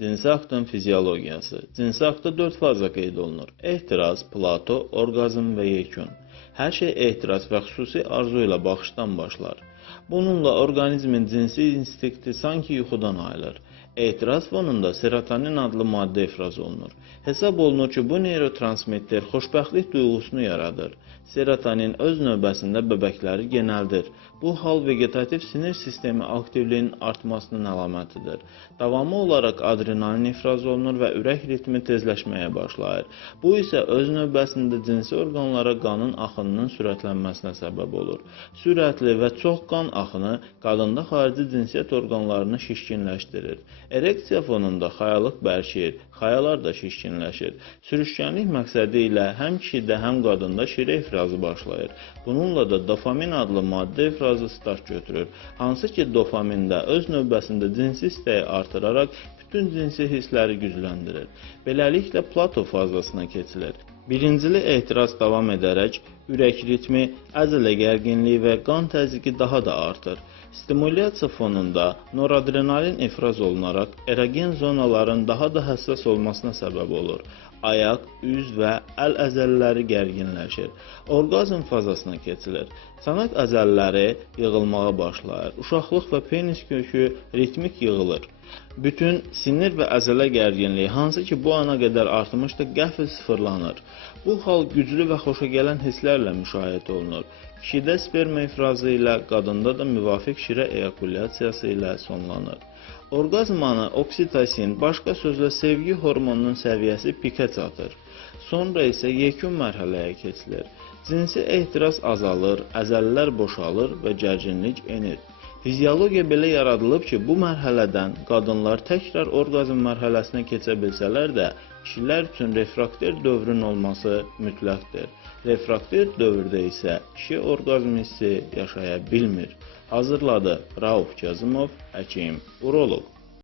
Cinsi aktın fiziologiyası. Cinsi aktda 4 faza qeyd olunur. Ehtiras, plato, orqazm və yekun. Hər şey ehtiras və xüsusi arzu ilə baxışdan başlar. Bununla orqanizmin cinsi instinkti sanki yuxudan ayılır. Ehtiras fonunda serotonin adlı maddə ifraz olunur. Hesab olunur ki, bu neyrotransmitter xoşbəxtlik duyğusunu yaradır. Serotonin öz növbəsində bəbəkləri genəldir. Bu hal vegetativ sinir sistemi aktivliyinin artmasının əlamətidir. Davamlı olaraq adrenalin ifraz olunur və ürək ritmi tezləşməyə başlayır. Bu isə öz növbəsində cinsi orqanlara qanın axınının sürətlənməsinə səbəb olur. Sürətli və çox qan axını qadında xarici cinsiyyət orqanlarını şişkinləşdirir. Ereksiya fonunda xayalıq bərkiyir, xayalar da şişkinləşir. Sürüşkənlik məqsədi ilə həm kişidə, həm qadında şirə ifrazı başlayır. Bununla da dopamin adlı maddə ifrazı start götürür. Hansı ki dopamin də öz növbəsində cinsi istəyi artıraraq bütün cinsi hissləri gücləndirir. Beləliklə plato fazasına keçilir. Birincili ehtiras davam edərək ürək ritmi, əzələ gərginliyi və qan təzyiqi daha da artır. Stimulyasiya fonunda noradrenalin ifraz olunaraq erogen zonaların daha da həssas olmasına səbəb olur. Ayaq, üz və əl əzələləri gərginləşir. Orqazm fazasına keçilir. Çanaq əzələləri yığılmağa başlayır. Uşaqlıq və penis kökü ritmik yığılır. Bütün sinir və əzələ gərginliyi, hansı ki bu ana qədər artmışdı, qəfil sıfırlanır. Bu hal güclü və xoşagələn hisslərlə müşahidə olunur. Kişidə sperma ifrazı ilə, qadında da müvafiq şirə eyakulyasiyası ilə sonlanır. Orqazm anı oksitosin, başqa sözlə sevgi hormonunun səviyyəsi pikə çatır. Sonra isə yekun mərhələyə keçilir. Cinsi ehtiras azalır, əzəllər boşalır və gərginlik enir. Fiziologiya belə yaradılıb ki, bu mərhələdən qadınlar təkrar orqazm mərhələsinə keçə bilsələr də, kişilər üçün refrakter dövrün olması mütləqdir. Refrakter dövrdə isə kişi orqazm hissi yaşaya bilmir. Hazırladı Rauf Kazımov, həkim, uroloq.